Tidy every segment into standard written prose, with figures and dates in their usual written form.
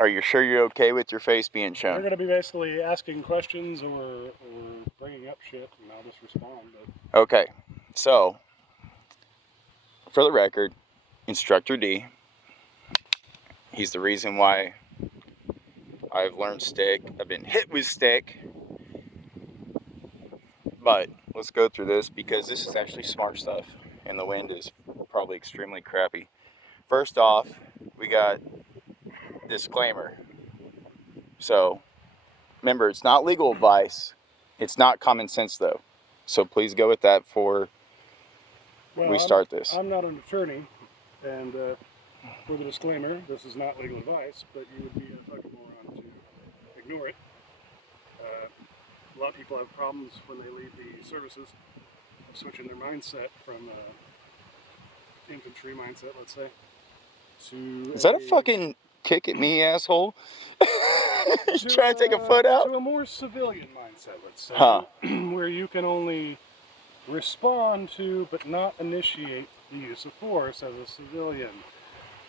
Are you sure you're okay with your face being They're shown? going to be basically asking questions or bringing up shit, and I'll just respond. But Okay, so for the record, Instructor D, he's the reason why I've learned stick. I've been hit with stick. But let's go through this because this is actually smart stuff and the wind is probably extremely crappy. First off, we got disclaimer. So remember, it's not legal advice. It's not common sense though. So please go with that before we start this. I'm not an attorney, and for the disclaimer, this is not legal advice, but you would be a fucking moron to ignore it. A lot of people have problems when they leave the services of switching their mindset from infantry mindset, let's say, to Is that a fucking kick at me, asshole? You trying to take a foot out? To a more civilian mindset, let's say, Huh. where you can only respond to but not initiate the use of force as a civilian,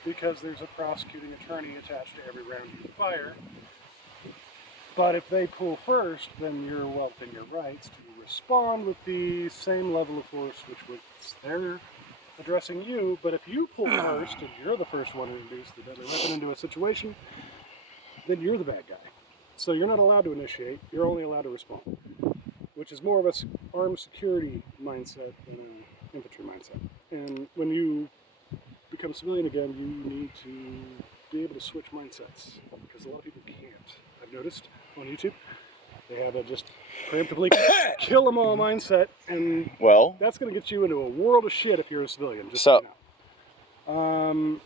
because there's a prosecuting attorney attached to every round you fire. But if they pull first, then you're well within your rights to respond with the same level of force which they're addressing you. But if you pull first and you're the first one to introduce the deadly weapon into a situation, then you're the bad guy. So you're not allowed to initiate, you're only allowed to respond, which is more of an armed security mindset than an infantry mindset. And when you become civilian again, you need to be able to switch mindsets, because a lot of people can't. I've noticed on YouTube, they have a just preemptively kill them all mindset, and well, that's going to get you into a world of shit if you're a civilian. Just so, so you know.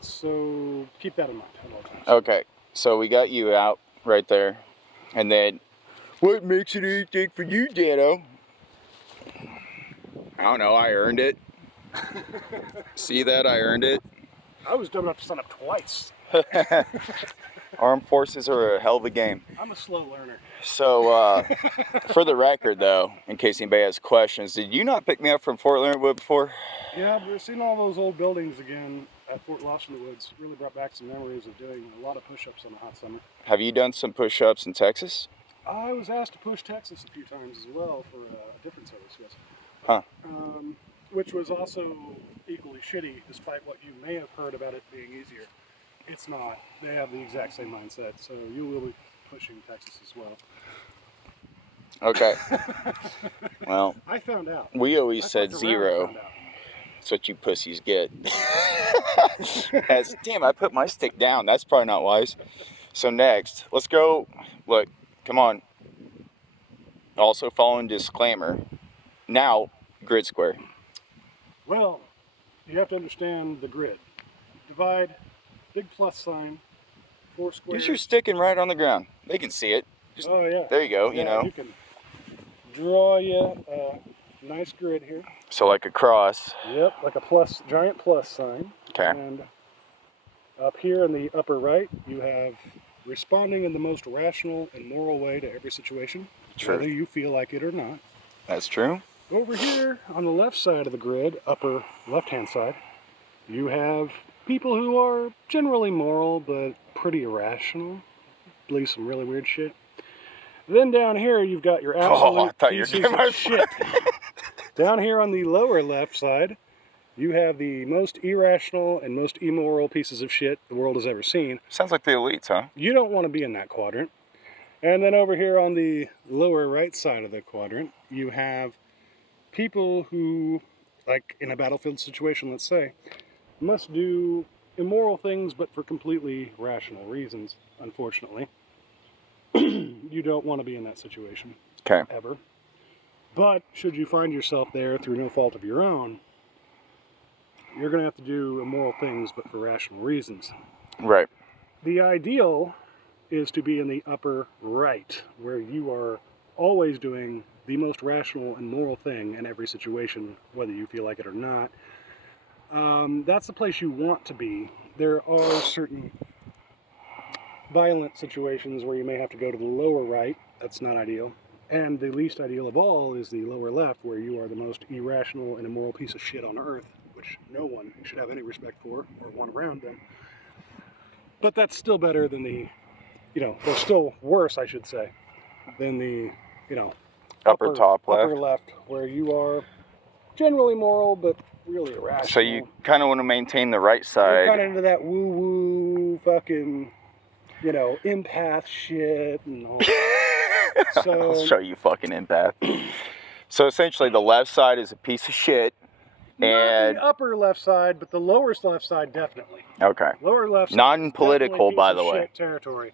So keep that in mind at all times. Okay, so we got you out right there, and then what makes it anything for you, Dano? I don't know. I earned it. See that? I earned it. I was dumb enough to sign up twice. Armed forces are a hell of a game. I'm a slow learner. So, for the record, though, in case anybody has questions, did you not pick me up from Fort Leonard Wood before? Yeah, we're seeing all those old buildings again at Fort Lost in the Woods. Really brought back some memories of doing a lot of push-ups on a hot summer. Have you done some push-ups in Texas? I was asked to push Texas a few times as well for a different service, yes. Huh. Which was also equally shitty, despite what you may have heard about it being easier. It's not. They have the exact same mindset, so you will be pushing Texas as well. Okay. Well, I found out. We always said zero. That's what you pussies get. Damn, I put my stick down. That's probably not wise. So next, let's go. Look, come on. Also following disclaimer. Now, grid square. Well, you have to understand the grid. Divide, big plus sign, 4 squares. Use your sticking right on the ground. They can see it. Just, oh yeah. There you go. Yeah, you know. You can draw you a nice grid here. So like a cross. Yep, like a plus, giant plus sign. Okay. And up here in the upper right, you have responding in the most rational and moral way to every situation, True. whether you feel like it or not. That's true. Over here on the left side of the grid, upper left-hand side, you have people who are generally moral but pretty irrational, believe some really weird shit. Then down here you've got your absolute pieces of shit. Down here on the lower left side, you have the most irrational and most immoral pieces of shit the world has ever seen. Sounds like the elites, huh? You don't want to be in that quadrant. And then over here on the lower right side of the quadrant, you have people who, like in a battlefield situation, let's say, must do immoral things but for completely rational reasons, unfortunately. You don't want to be in that situation. Okay. Ever. But should you find yourself there through no fault of your own, you're going to have to do immoral things but for rational reasons. Right. The ideal is to be in the upper right, where you are always doing the most rational and moral thing in every situation, whether you feel like it or not. That's the place you want to be. There are certain violent situations where you may have to go to the lower right. That's not ideal. And the least ideal of all is the lower left, where you are the most irrational and immoral piece of shit on earth, which no one should have any respect for or want around them. But that's still better than the, or still worse, I should say, than the, Upper top left. upper left, where you are generally moral, but really irrational. So you kind of want to maintain the right You're side. kind of into that woo-woo fucking, empath shit and all that. So, I'll show you fucking empath. So essentially the left side is a piece of shit. not the upper left side, but the lower left side definitely. Okay. Lower left side. Non-political, by the piece of way. shit territory.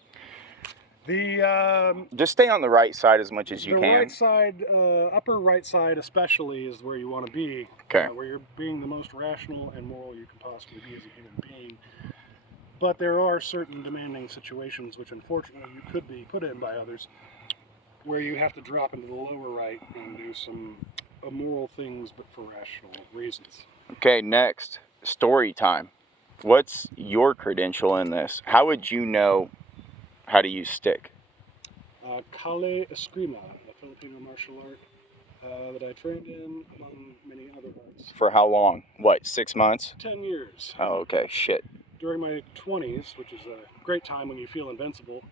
The Just stay on the right side as much as you the can. right side, upper right side especially, is where you want to be. Okay. Where you're being the most rational and moral you can possibly be as a human being. But there are certain demanding situations which unfortunately you could be put in by others, where you have to drop into the lower right and do some immoral things, but for rational reasons. Okay, next, story time. What's your credential in this? How would you know how to use stick? Kale Eskrima, a Filipino martial art that I trained in, among many other arts. For how long? What, 6 months? 10 years. Oh, okay, shit. During my 20s, which is a great time when you feel invincible,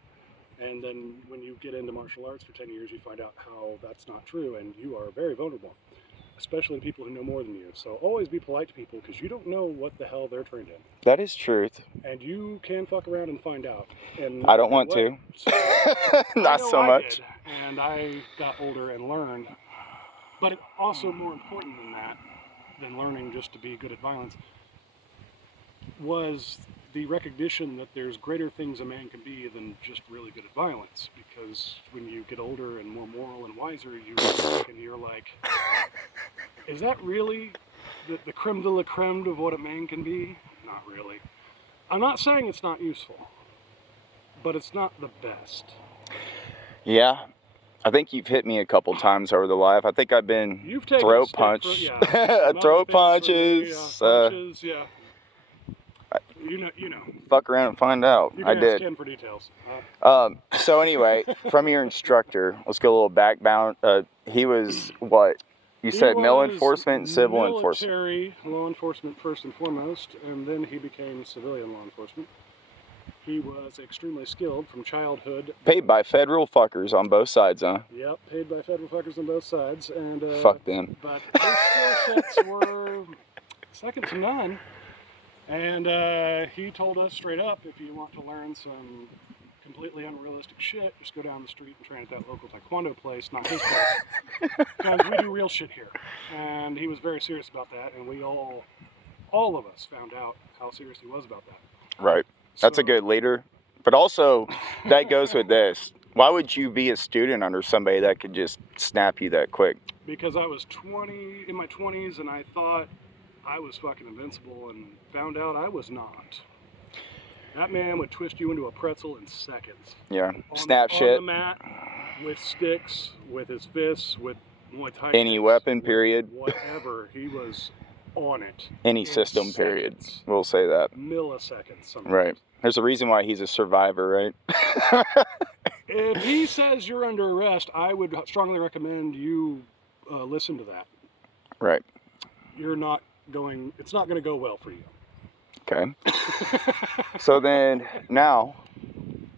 and then when you get into martial arts for 10 years, you find out how that's not true, and you are very vulnerable, especially people who know more than you. So always be polite to people, because you don't know what the hell they're trained in. That is truth. And you can fuck around and find out. And I don't want to. So, Not so much. Did, and I got older and learned. But also more important than that, than learning just to be good at violence, was the recognition that there's greater things a man can be than just really good at violence. Because when you get older and more moral and wiser, you look and you're like, is that really the creme de la creme of what a man can be? Not really. I'm not saying it's not useful, but it's not the best. Yeah. I think you've hit me a couple times over the life. I think I've been You've taken throat a punch, throat punches. Punches, yeah. You know. Fuck around and find out. You I can ask did. Ken for details. So anyway, from your instructor, let's go a little backbound. He was what? You said mill enforcement and civil enforcement. Military law enforcement first and foremost, and then he became civilian law enforcement. He was extremely skilled from childhood. Paid by federal fuckers on both sides, huh? Yep, paid by federal fuckers on both sides. And fuck them. But his skill sets were second to none. And he told us straight up, if you want to learn some completely unrealistic shit, just go down the street and train at that local taekwondo place, not his place. Because we do real shit here. And he was very serious about that, and we all of us found out how serious he was about that. Right. That's a good leader. But also, that goes with this. Why would you be a student under somebody that could just snap you that quick? Because I was in my 20s, and I thought I was fucking invincible, and found out I was not. That man would twist you into a pretzel in seconds. Yeah. Snap shit. On the mat, with sticks, with his fists, with Muay Thai. Any weapon, period. Whatever. He was on it. Any system, period. We'll say that. Milliseconds. Sometimes. Right. There's a reason why he's a survivor, right? If he says you're under arrest, I would strongly recommend you listen to that. Right. It's not going to go well for you. Okay. So then, now,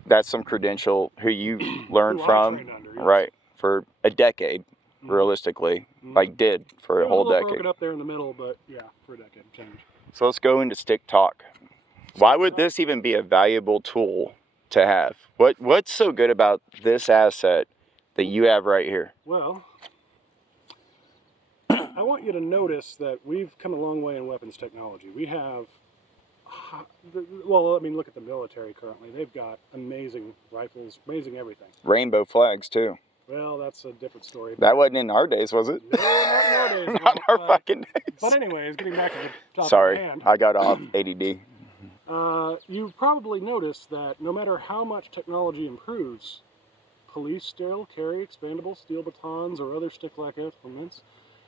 that's some credential who you learned from, under, yes. Right, for a decade, realistically, like did for a whole decade. Broken up there in the middle, but yeah, for a decade. Change. So let's go into stick talk. Why would this even be a valuable tool to have? What's so good about this asset that you have right here? Well, I want you to notice that we've come a long way in weapons technology. We have, look at the military currently. They've got amazing rifles, amazing everything. Rainbow flags, too. Well, that's a different story. That wasn't in our days, was it? No, not in our days. Not in our fucking days. But anyways, getting back to the topic Sorry, at hand. I got off ADD. You've probably noticed that no matter how much technology improves, police still carry expandable steel batons or other stick-like implements,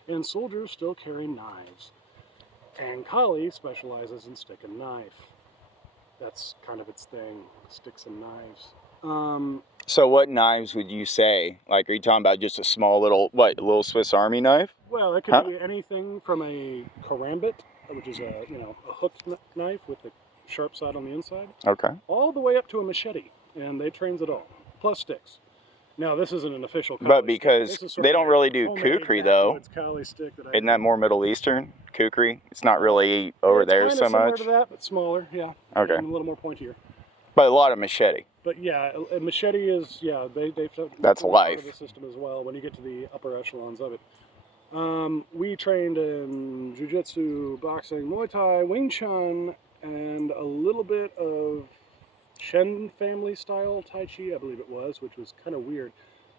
and soldiers still carry knives. And Kali specializes in stick and knife. That's kind of its thing, sticks and knives. So what knives would you say? Like, are you talking about just a small little, a little Swiss Army knife? Well, it could be anything from a karambit, which is a hooked knife with the sharp side on the inside, Okay. all the way up to a machete, and they trains it all, plus sticks. Now, this isn't an official Kali But stick. because This is sort they of don't a really do homemade kukri though, backwoods Kali stick that I isn't that do. more Middle Eastern kukri? It's not really over there It's so kind of similar much. to that, but smaller, yeah. Okay. And a little more pointier. But a lot of machete. But yeah, a machete is, yeah, they That's part life. of the system as well when you get to the upper echelons of it. We trained in jiu-jitsu, boxing, Muay Thai, Wing Chun, and a little bit of Chen family style Tai Chi, I believe it was, which was kind of weird.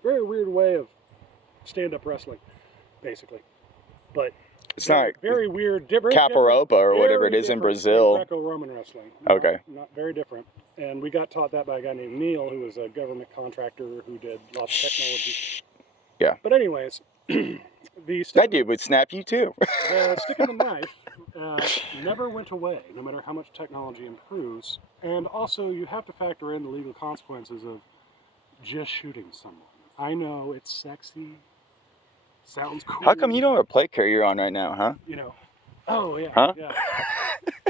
Very weird way of stand-up wrestling, basically. But It's not very weird, different. Caparopa or whatever it is in Brazil. Greco-Roman wrestling. Okay. Not very different. And we got taught that by a guy named Neil, who was a government contractor who did lots of technology. Yeah. But anyways, that dude would snap you too. the stick and the knife never went away, no matter how much technology improves. And also, you have to factor in the legal consequences of just shooting someone. I know it's sexy, sounds cool. How come you don't have a plate carrier on right now, huh? You know. Oh yeah. Huh? Yeah.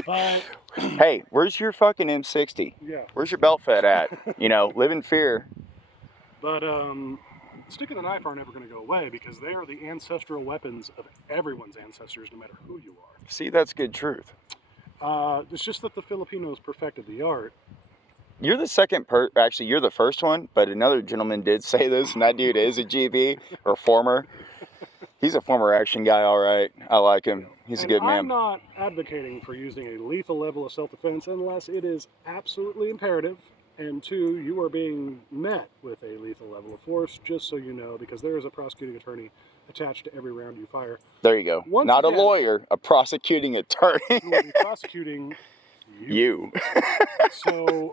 But hey, where's your fucking M60? Yeah. Where's your belt fed at? You know, live in fear. But stick and the knife are never going to go away because they are the ancestral weapons of everyone's ancestors, no matter who you are. See, that's good truth. It's just that the Filipinos perfected the art. You're the second actually, you're the first one, but another gentleman did say this, and that dude is a GB, or former. He's a former action guy, all right. I like him. He's a good man. I'm not advocating for using a lethal level of self-defense unless it is absolutely imperative. And two, you are being met with a lethal level of force, just so you know, because there is a prosecuting attorney attached to every round you fire. There you go. Not a lawyer, a prosecuting attorney. Who will be prosecuting you. So,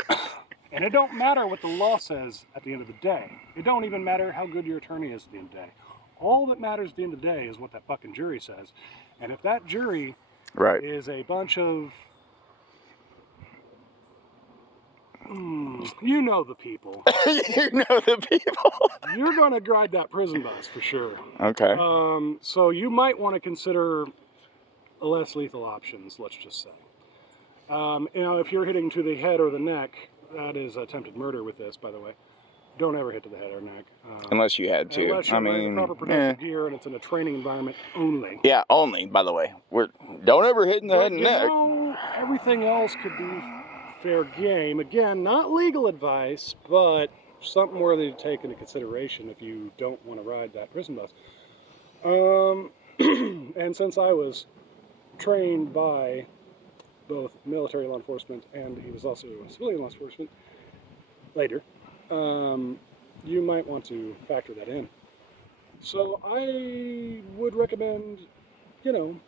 and it don't matter what the law says at the end of the day. It don't even matter how good your attorney is at the end of the day. All that matters at the end of the day is what that fucking jury says. And if that jury is a bunch of, you know the people. You know the people. You're going to ride that prison bus for sure. Okay. So you might want to consider less lethal options, let's just say. You know, if you're hitting to the head or the neck, that is attempted murder with this, by the way. Don't ever hit to the head or neck. Unless you had to. Unless you're wearing the proper protective gear and it's in a training environment only. Yeah, only, by the way. Don't ever hit in the head and neck. Know, everything else could be fair game. Again, not legal advice, but something worthy to take into consideration if you don't want to ride that prison bus. And since I was trained by both military law enforcement and he was also civilian law enforcement later, you might want to factor that in. So I would recommend, you know,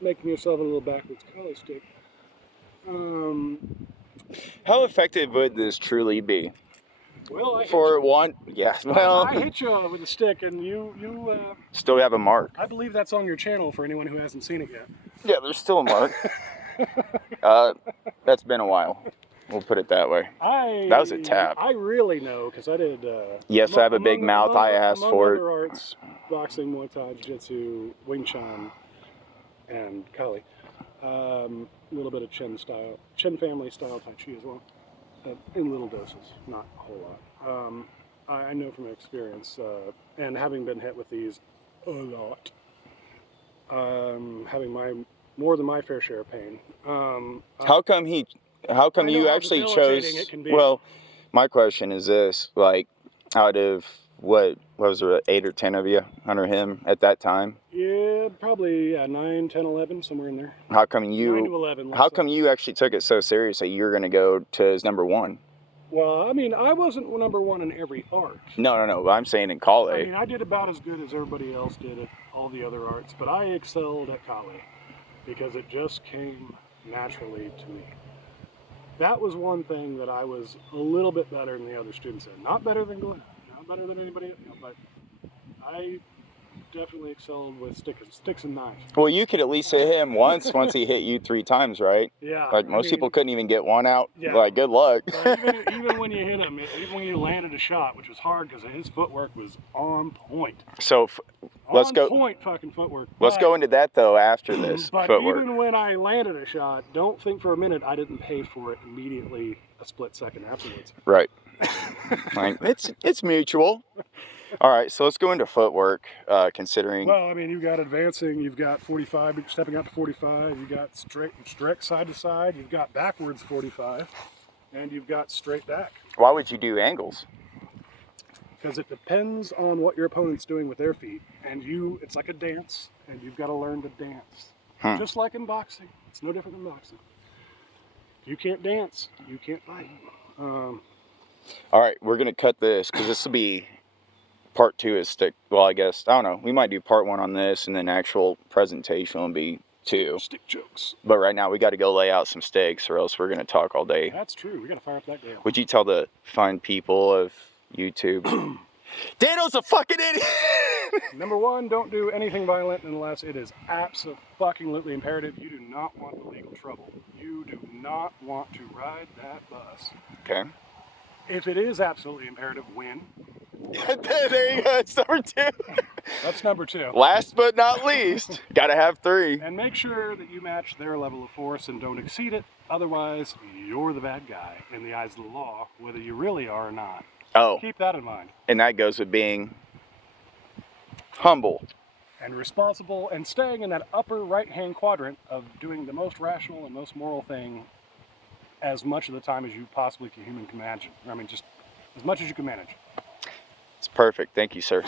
making yourself a little backwards Kali stick. How effective would this truly be? Well, Well, I hit you with a stick, and you still have a mark. I believe that's on your channel for anyone who hasn't seen it yet. Yeah, there's still a mark. That's been a while. We'll put it that way. That was a tap. I really know because I did. Yes, I have a big mouth. I asked for it. Other arts, boxing, Muay Thai, Jiu-Jitsu, Wing Chun, and Kali. A little bit of Chen family style Tai Chi as well, in little doses, not a whole lot. I know from experience, and having been hit with these a lot, having more than my fair share of pain. How come you actually chose? Well, my question is this: like, out of what was there, 8 or 10 of you under him at that time? Yeah, probably 9, 10, 11, somewhere in there. How come you? 9 to 11. How come you actually took it so serious that you were going to go to his number 1? Well, I mean, I wasn't number 1 in every art. No. I'm saying in Kali. I mean, I did about as good as everybody else did at all the other arts, but I excelled at Kali because it just came naturally to me. That was one thing that I was a little bit better than the other students in. Not better than Glenn, not better than anybody else, but I definitely excelled with sticks and knives. Well, you could at least hit him once he hit you 3 times, right? Yeah. Like most people couldn't even get one out. Yeah. Like, good luck. But even when you hit him, even when you landed a shot, which was hard because his footwork was on point. So let's go. On point fucking footwork. Let's go into that though after this but footwork. Even when I landed a shot, don't think for a minute I didn't pay for it immediately a split second afterwards. Right. Like, it's mutual. All right, so let's go into footwork, considering... Well, I mean, you've got advancing, you've got 45, stepping out to 45, you've got straight side to side, you've got backwards 45, and you've got straight back. Why would you do angles? Because it depends on what your opponent's doing with their feet, and it's like a dance, and you've got to learn to dance. Just like in boxing. It's no different than boxing. If you can't dance, you can't fight. All right, we're going to cut this, because this will be... Part 2 is stick. Well, I guess, I don't know. We might do part 1 on this, and then actual presentation will be 2. Stick jokes. But right now, we got to go lay out some stakes, or else we're going to talk all day. That's true. We got to fire up that Dale. Would you tell the fine people of YouTube? Dano's a fucking idiot! Number 1, don't do anything violent unless it is absolutely imperative. You do not want legal trouble. You do not want to ride that bus. Okay. If it is absolutely imperative, win. There you go, it's number 2. That's number 2. Last but not least, gotta have 3. And make sure that you match their level of force and don't exceed it. Otherwise, you're the bad guy in the eyes of the law, whether you really are or not. Oh. Keep that in mind. And that goes with being humble. And responsible, and staying in that upper right-hand quadrant of doing the most rational and most moral thing as much of the time as you possibly can imagine. I mean, just as much as you can manage. It's perfect. Thank you, sir.